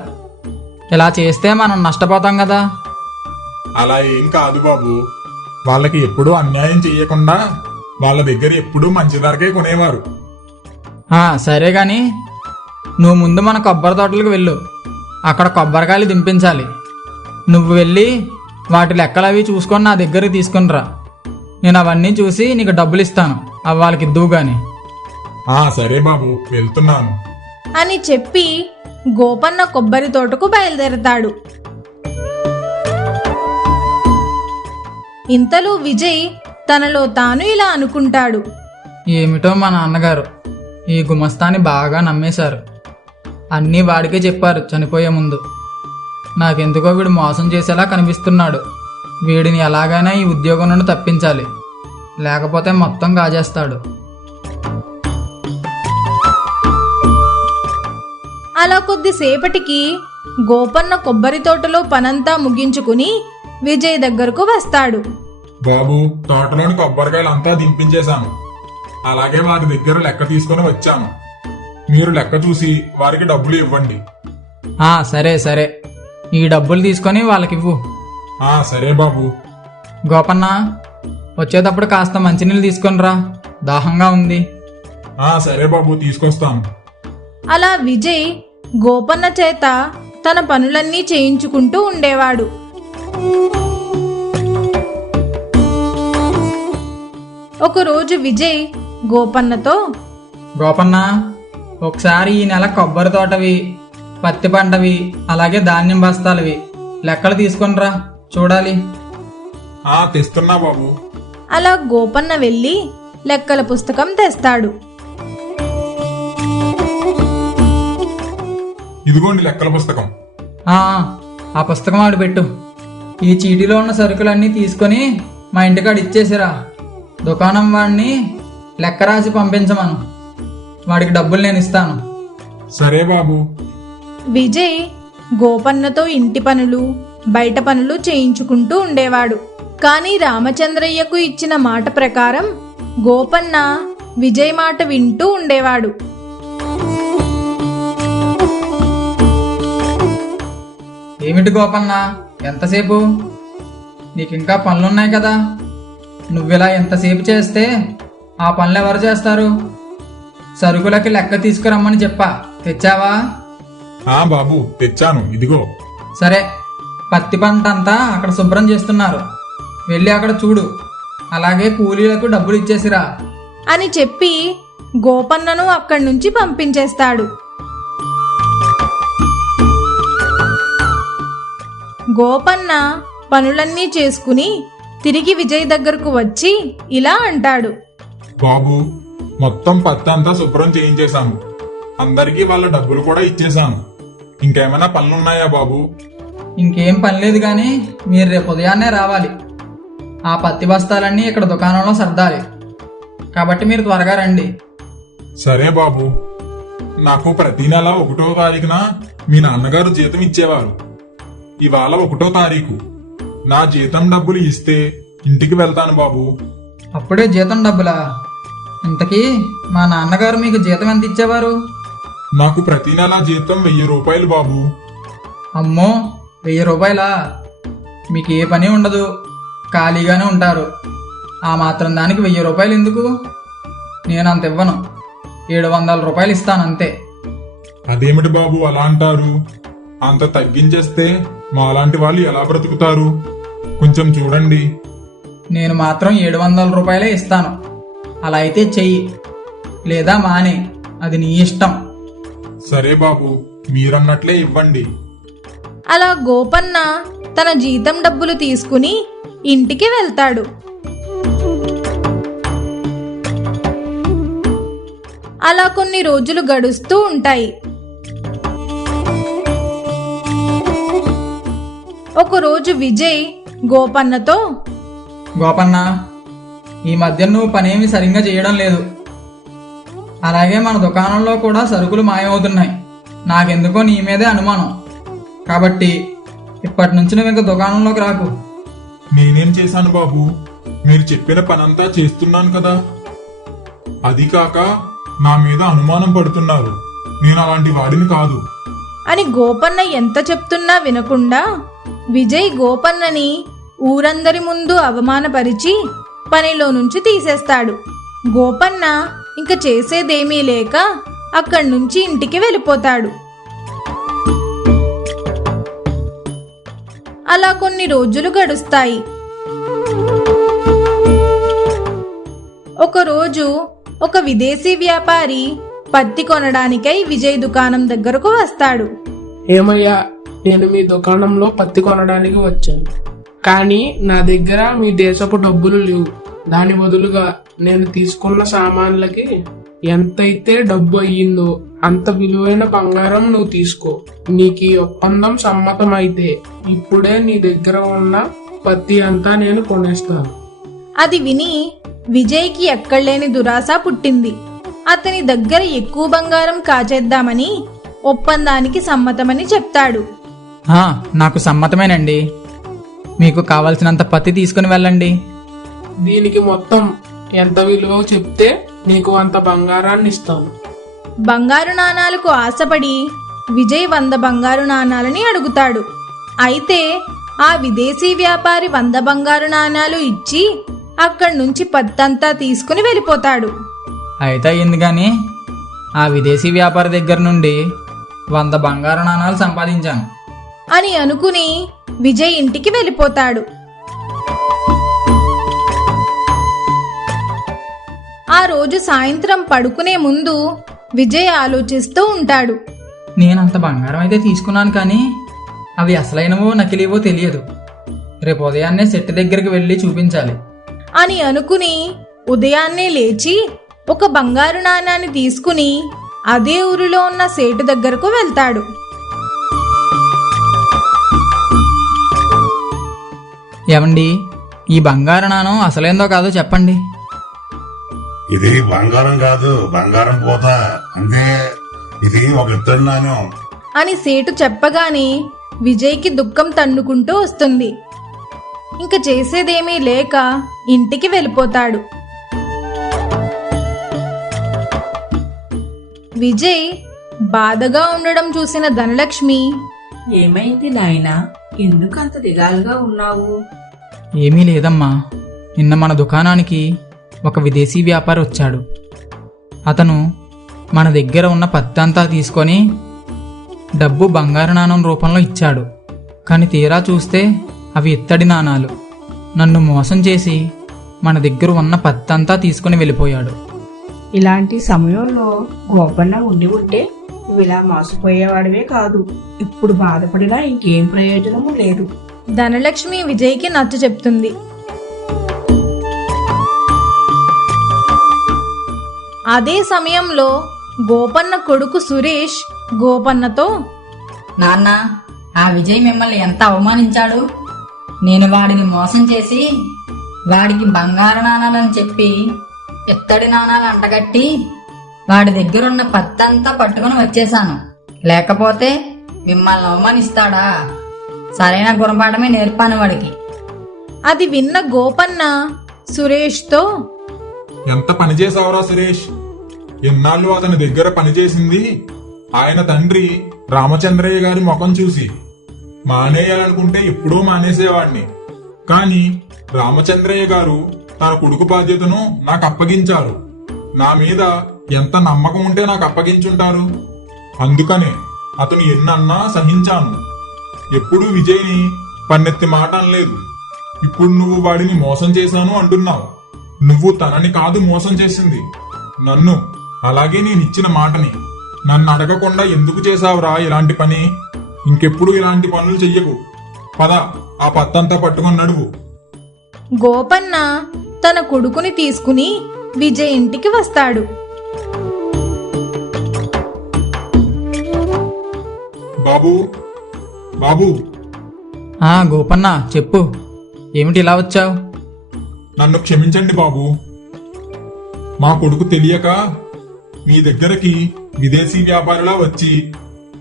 ఇలా చేస్తే మనం నష్టపోతాం కదా. అలా ఏం కాదు బాబు, వాళ్ళకి ఎప్పుడూ అన్యాయం చెయ్యకుండా వాళ్ళ దగ్గర ఎప్పుడూ మంచి ధరకే కొనేవారు. సరే గాని నువ్వు ముందు మన కొబ్బరి తోటలకు వెళ్ళు. అక్కడ కొబ్బరికాయలు దింపించాలి. నువ్వు వెళ్ళి వాటి లెక్కలు అవి చూసుకొని నా దగ్గరికి తీసుకునిరా. నేను అవన్నీ చూసి నీకు డబ్బులు ఇస్తాను. అవి వాళ్ళకి ఇద్దువు గాని. సరే బాబు, వెళ్తున్నాను అని చెప్పి గోపన్న కొబ్బరి తోటకు బయలుదేరతాడు. ఇంతలో విజయ్ తనలో తాను ఇలా అనుకుంటాడు. ఏమిటో మా నాన్నగారు ఈ గుమస్తాని బాగా నమ్మేశారు. అన్నీ వాడికే చెప్పారు చనిపోయే ముందు. నాకెందుకో వీడు మోసం చేసేలా కనిపిస్తున్నాడు. వీడిని ఎలాగైనా ఈ ఉద్యోగం నుండి తప్పించాలి, లేకపోతే మొత్తం కాజేస్తాడు. అలా కొద్దిసేపటికి గోపన్న కొబ్బరి తోటలో పనంతా ముగించుకుని విజయ్ దగ్గరకు వస్తాడు. బాబు, తోటలోని కొబ్బరికాయలంతా దింపించేశాను. అలాగే వారి దగ్గర లెక్క తీసుకుని వచ్చాను. మీరు లెక్క చూసి వారికి డబ్బులు ఇవ్వండి. సరే సరే, ఈ డబ్బులు తీసుకొని వాళ్ళకివ్వు. సరే బాబు. గోపన్న, వచ్చేటప్పుడు కాస్త మంచినీళ్ళు తీసుకొనిరా, దాహంగా ఉంది. సరే బాబు, తీసుకొస్తాను. అలా విజయ్ గోపన్న చేత తన పనులన్నీ చేయించుకుంటూ ఉండేవాడు. ఒకరోజు విజయ్ గోపన్నతో, గోపన్న, ఒకసారి ఈ నెల కొబ్బరి తోటవి, పత్తి పంటవి, అలాగే ధాన్యం బస్తాలవి లెక్కలు తీసుకొనిరా, చూడాలి. తెస్తున్నా బాబు. అలా గోపన్న వెళ్ళి లెక్కల పుస్తకం తెస్తాడు. ఇదిగోండి లెక్కల పుస్తకం. ఆ పుస్తకం ఆడు పెట్టు. ఈ చీటీలో ఉన్న సరుకులన్నీ తీసుకొని మా ఇంటికాడ ఇచ్చేసిరా. దుకాణం వాడిని లెక్క రాసి పంపించమను. వాడికి డబ్బులు నేను ఇస్తాను. సరే బాబు. విజయ్ గోపన్నతో ఇంటి పనులు, బయట పనులు చేయించుకుంటూ ఉండేవాడు. కానీ రామచంద్రయ్యకు ఇచ్చిన మాట ప్రకారం గోపన్న విజయ్ మాట వింటూ ఉండేవాడు. ఏమిటి గోపన్న, ఎంతసేపు? నీకింకా పనులున్నాయి కదా. నువ్విలా ఎంతసేపు చేస్తే ఆ పనులు ఎవరు చేస్తారు? సరుకులకి లెక్క తీసుకురమ్మని చెప్పా, తెచ్చావా? బాబు, తెచ్చాను, ఇదిగో. సరే, పత్తి పంట అంతా అక్కడ శుభ్రం చేస్తున్నారు, వెళ్ళి అక్కడ చూడు. అలాగే కూలీలకు డబ్బులు ఇచ్చేసిరా అని చెప్పి గోపన్నను అక్కడి నుంచి పంపించేస్తాడు. గోపన్న పనులన్నీ చేసుకుని తిరిగి విజయ్ దగ్గరకు వచ్చి ఇలా అంటాడు. బాబు, మొత్తం పత్తి అంతా శుభ్రం చేయించేశాను. అందరికీ వాళ్ళ డబ్బులు కూడా ఇచ్చేశాను. ఇంకేమైనా పనులున్నాయా బాబు? ఇంకేం పని లేదు కానీ మీరు రేపు ఉదయాన్నే రావాలి. ఆ పత్తి బస్తాలన్నీ ఇక్కడ దుకాణంలో సర్దాలి. కాబట్టి మీరు త్వరగా రండి. సరే బాబు. నాకు ప్రతి నెల 1వ తారీఖున మీ నాన్నగారు జీతం ఇచ్చేవారు. ఇవాళ 1వ తారీఖు. నా జీతం డబ్బులు ఇస్తే ఇంటికి వెళ్తాను బాబు. అప్పుడే జీతం డబ్బులా? ఇంతకీ మా నాన్నగారు మీకు జీతం ఎంత ఇచ్చేవారు? నాకు ప్రతి నెల జీతం 1000 రూపాయలు బాబు. అమ్మో, 1000 రూపాయలా? మీకు ఏ పని ఉండదు, ఖాళీగానే ఉంటారు. ఆ మాత్రం దానికి 1000 రూపాయలు ఎందుకు? నేను అంత ఇవ్వను, 700 రూపాయలు ఇస్తాను అంతే. అదేమిటి బాబు అలా అంటారు? అంత తగ్గించేస్తే మాలాంటి వాళ్ళు ఎలా బ్రతుకుతారు? కొంచెం చూడండి. నేను మాత్రం 700 రూపాయలే ఇస్తాను. అలా అయితే చెయ్యి, లేదా మానే, అది నీ ఇష్టం. సరే బాబు, మీరన్నట్లే ఇవ్వండి. అలా గోపన్న తన జీతం డబ్బులు తీసుకుని ఇంటికి వెళ్తాడు. అలా కొన్ని రోజులు గడుస్తూ ఉంటాయి. ఒకరోజు విజయ్ గోపన్నతో, గోపన్న, ఈ మధ్య నువ్వు పనేమి సరిగ్గా చేయడం లేదు. అలాగే మన దుకాణంలో కూడా సరుకులు మాయమవుతున్నాయి. నాకెందుకో నీ మీదే అనుమానం. కాబట్టి ఇప్పటి నుంచి నువ్వు ఇంకా దుకాణంలోకి రాకు. నేనేం చేశాను బాబు? మీరు చెప్పిన పనంతా చేస్తున్నాను కదా. అది కాక నా మీద అనుమానం పడుతున్నారు. నేను అలాంటి వాడిని కాదు అని గోపన్న ఎంత చెప్తున్నా వినకుండా విజయ్ గోపన్నని ఊరందరి ముందు అవమానపరిచి పనిలో నుంచి తీసేస్తాడు. గోపన్న ఇంక చేసేదేమీ లేక అక్కడి నుంచి ఇంటికి వెళ్ళిపోతాడు. అలా కొన్ని రోజులు గడుస్తాయి. ఒకరోజు ఒక విదేశీ వ్యాపారి పత్తి కొనడానికై విజయ్ దుకాణం దగ్గరకు వస్తాడు. ఏమయ్యా, నేను మీ దుకాణంలో పత్తి కొనడానికి వచ్చాను, కానీ నా దగ్గర మీ దేశపు డబ్బులు లేవు. దాని బదులుగా నేను తీసుకున్న సామాన్లకి ఎంతైతే డబ్బు అయ్యిందో అంత విలువైన బంగారం నువ్వు తీసుకో. నీకు ఈ ఒప్పందం సమ్మతమైతే ఇప్పుడే నీ దగ్గర ఉన్న పత్తి అంతా నేను కొనేస్తాను. అది విని విజయ్కి ఎక్కడలేని దురాశ పుట్టింది. అతని దగ్గర ఎక్కువ బంగారం కాచేద్దామని ఒప్పందానికి సమ్మతమని చెప్తాడు. నాకు సమ్మతమేనండి. మీకు కావలసినంత పత్తి తీసుకుని వెళ్ళండి. దీనికి మొత్తం ఎంత విలువ చెప్తే నీకు అంత బంగారాన్ని ఇస్తాను. బంగారు నాణాలకు ఆశపడి విజయ్ 100 బంగారు నాణాలని అడుగుతాడు. అయితే ఆ విదేశీ వ్యాపారి 100 బంగారు నాణాలు ఇచ్చి అక్కడి నుంచి పత్తంతా తీసుకుని వెళ్ళిపోతాడు. అయితే అయింది, కానీ ఆ విదేశీ వ్యాపారి దగ్గర నుండి 100 బంగారు నాణాలు సంపాదించాను అని అనుకుని విజయ్ ఇంటికి వెళ్ళిపోతాడు. ఆ రోజు సాయంత్రం పడుకునే ముందు విజయ్ ఆలోచిస్తూ ఉంటాడు. నేనంత బంగారం అయితే తీసుకున్నాను, కానీ అవి అసలైనవో నకిలీవో తెలియదు. రేపు ఉదయాన్నే సెట్ దగ్గరికి వెళ్ళి చూపించాలి అని అనుకుని ఉదయాన్నే లేచి ఒక బంగారు నాణాన్ని తీసుకుని అదే ఊరిలో ఉన్న సేటు దగ్గరకు వెళ్తాడు. ఏమండి, ఈ బంగారు నాణం అసలేందో కాదో చెప్పండి. ఇది బంగారం కాదు, బంగారం పోత అంతే. ఇది ఒక ఇత్తడి నాణ్యం అని సేటు చెప్పగానే విజయ్కి దుఃఖం తన్నుకుంటూ వస్తుంది. ఇంక చేసేదేమీ లేక ఇంటికి వెళ్ళిపోతాడు. విజయ్ బాధగా ఉండడం చూసిన ధనలక్ష్మి, ఏమైంది నాయనా, ఎందుకు అంత దిగాలుగా ఉన్నావు? ఏమీ లేదమ్మా. నిన్న మన దుకాణానికి ఒక విదేశీ వ్యాపారి వచ్చాడు. అతను మన దగ్గర ఉన్న పత్తి అంతా తీసుకొని డబ్బు బంగారు నాణం రూపంలో ఇచ్చాడు. కానీ తీరా చూస్తే అవి ఇత్తడి నాణాలు. నన్ను మోసం చేసి మన దగ్గర ఉన్న పత్తి అంతా తీసుకుని వెళ్ళిపోయాడు. ఇలాంటి సమయంలో గోపన్న ఉండి ఉంటే నువ్వు ఇలా మోసపోయేవాడివే కాదు. ఇప్పుడు బాధపడినా ఇంకేం ప్రయోజనము లేదు. ధనలక్ష్మి విజయ్కి నచ్చ చెప్తుంది. అదే సమయంలో గోపన్న కొడుకు సురేష్ గోపన్నతో, నాన్న, ఆ విజయ్ మిమ్మల్ని ఎంత అవమానించాడు. నేను వాడిని మోసం చేసి వాడికి బంగారు నాణాలని చెప్పి ఇత్తడి నాణాలు అంటగట్టి వాడి దగ్గరున్న పత్తంతా పట్టుకుని వచ్చేశాను. లేకపోతే మిమ్మల్ని అవమానిస్తాడా? సరైన గుణపాఠమే నేర్పాను వాడికి. అది విన్న గోపన్న సురేష్తో, ఎంత పని చేసావురా సురేష్. ఎన్నాళ్ళు అతని దగ్గర పనిచేసింది ఆయన తండ్రి రామచంద్రయ్య గారి ముఖం చూసి. మానేయాలనుకుంటే ఎప్పుడూ మానేసేవాణ్ణి. కాని రామచంద్రయ్య గారు తన కొడుకు బాధ్యతను నాకు అప్పగించారు. నా మీద ఎంత నమ్మకం ఉంటే నాకు అప్పగించుంటారు. అందుకనే అతను ఎన్నన్నా సహించాను. ఎప్పుడూ విజయ్ని పన్నెత్తి మాట అనలేదు. ఇప్పుడు నువ్వు వాడిని మోసం చేశాను అంటున్నావు. నువ్వు తనని కాదు మోసం చేసింది, నన్ను. అలాగే నేనిచ్చిన మాటని నన్ను అడగకుండా ఎందుకు చేశావురా ఇలాంటి పని? ఇంకెప్పుడు ఇలాంటి పనులు చెయ్యకు. పద, ఆ పత్తంతా పట్టుకొని నడువు. గోపన్న తన కొడుకుని తీసుకుని విజయ్ ఇంటికి వస్తాడు. బాబు, బాబు, గోపన్న చెప్పు, ఏమిటి ఇలా వచ్చావు? నన్ను క్షమించండి బాబు. మా కొడుకు తెలియక మీ దగ్గరకి విదేశీ వ్యాపారిలా వచ్చి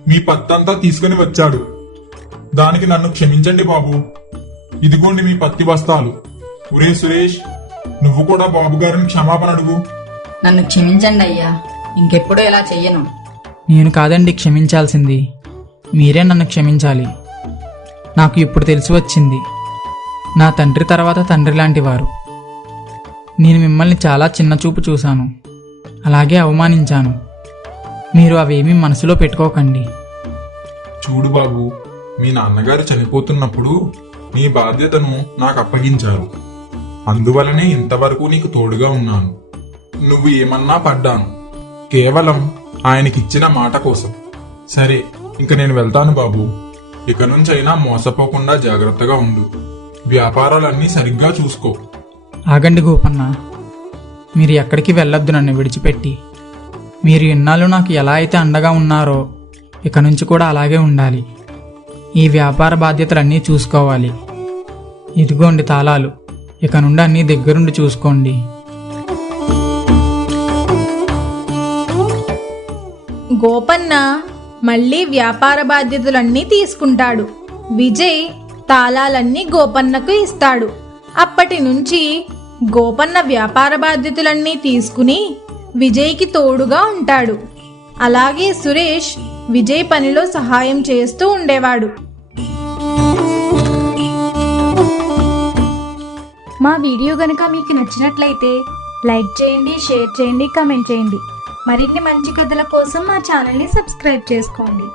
మీ పత్తంతా తీసుకుని వచ్చాడు. దానికి నన్ను క్షమించండి బాబు. ఇదిగోండి మీ పత్తి బస్తాలు. ఒరే సురేష్, నువ్వు కూడా బాబు గారిని క్షమాపణ అడుగు. నన్ను క్షమించండి అయ్యా, ఇంకెప్పుడు ఇలా చెయ్యను. నేను కాదండి క్షమించాల్సింది, మీరే నన్ను క్షమించాలి. నాకు ఇప్పుడు తెలిసి వచ్చింది, నా తండ్రి తర్వాత తండ్రి లాంటి వారు. నేను మిమ్మల్ని చాలా చిన్న చూపు చూశాను, అలాగే అవమానించాను. మీరు అవేమీ మనసులో పెట్టుకోకండి. చూడు బాబు, మీ నాన్నగారు చనిపోతున్నప్పుడు నీ బాధ్యతను నాకు అప్పగించారు. అందువలనే ఇంతవరకు నీకు తోడుగా ఉన్నాను. నువ్వు ఏమన్నా పడ్డాను, కేవలం ఆయనకిచ్చిన మాట కోసం. సరే, ఇంక నేను వెళ్తాను బాబు. ఇక నుంచైనా మోసపోకుండా జాగ్రత్తగా ఉండు. వ్యాపారాలన్నీ సరిగ్గా చూసుకో. ఆగండి గోపన్న, మీరు ఎక్కడికి వెళ్ళొద్దు నన్ను విడిచిపెట్టి. మీరు ఇన్నాళ్ళు నాకు ఎలా అయితే అండగా ఉన్నారో ఇక నుంచి కూడా అలాగే ఉండాలి. ఈ వ్యాపార బాధ్యతలన్నీ చూసుకోవాలి. ఇదిగోండి తాళాలు, ఇక నుండి అన్నీ దగ్గరుండి చూసుకోండి. గోపన్న మళ్ళీ వ్యాపార బాధ్యతలన్నీ తీసుకుంటాడు. విజయ్ తాళాలన్నీ గోపన్నకు ఇస్తాడు. అప్పటి నుంచి గోపన్న వ్యాపార బాధ్యతలన్నీ తీసుకుని విజయ్కి తోడుగా ఉంటాడు. అలాగే సురేష్ విజయ్ పనిలో సహాయం చేస్తూ ఉండేవాడు. మా వీడియో గనుక మీకు నచ్చినట్లయితే లైక్ చేయండి, షేర్ చేయండి, కామెంట్ చేయండి. మరిన్ని మంచి కథల కోసం మా ఛానల్ని సబ్స్క్రైబ్ చేసుకోండి.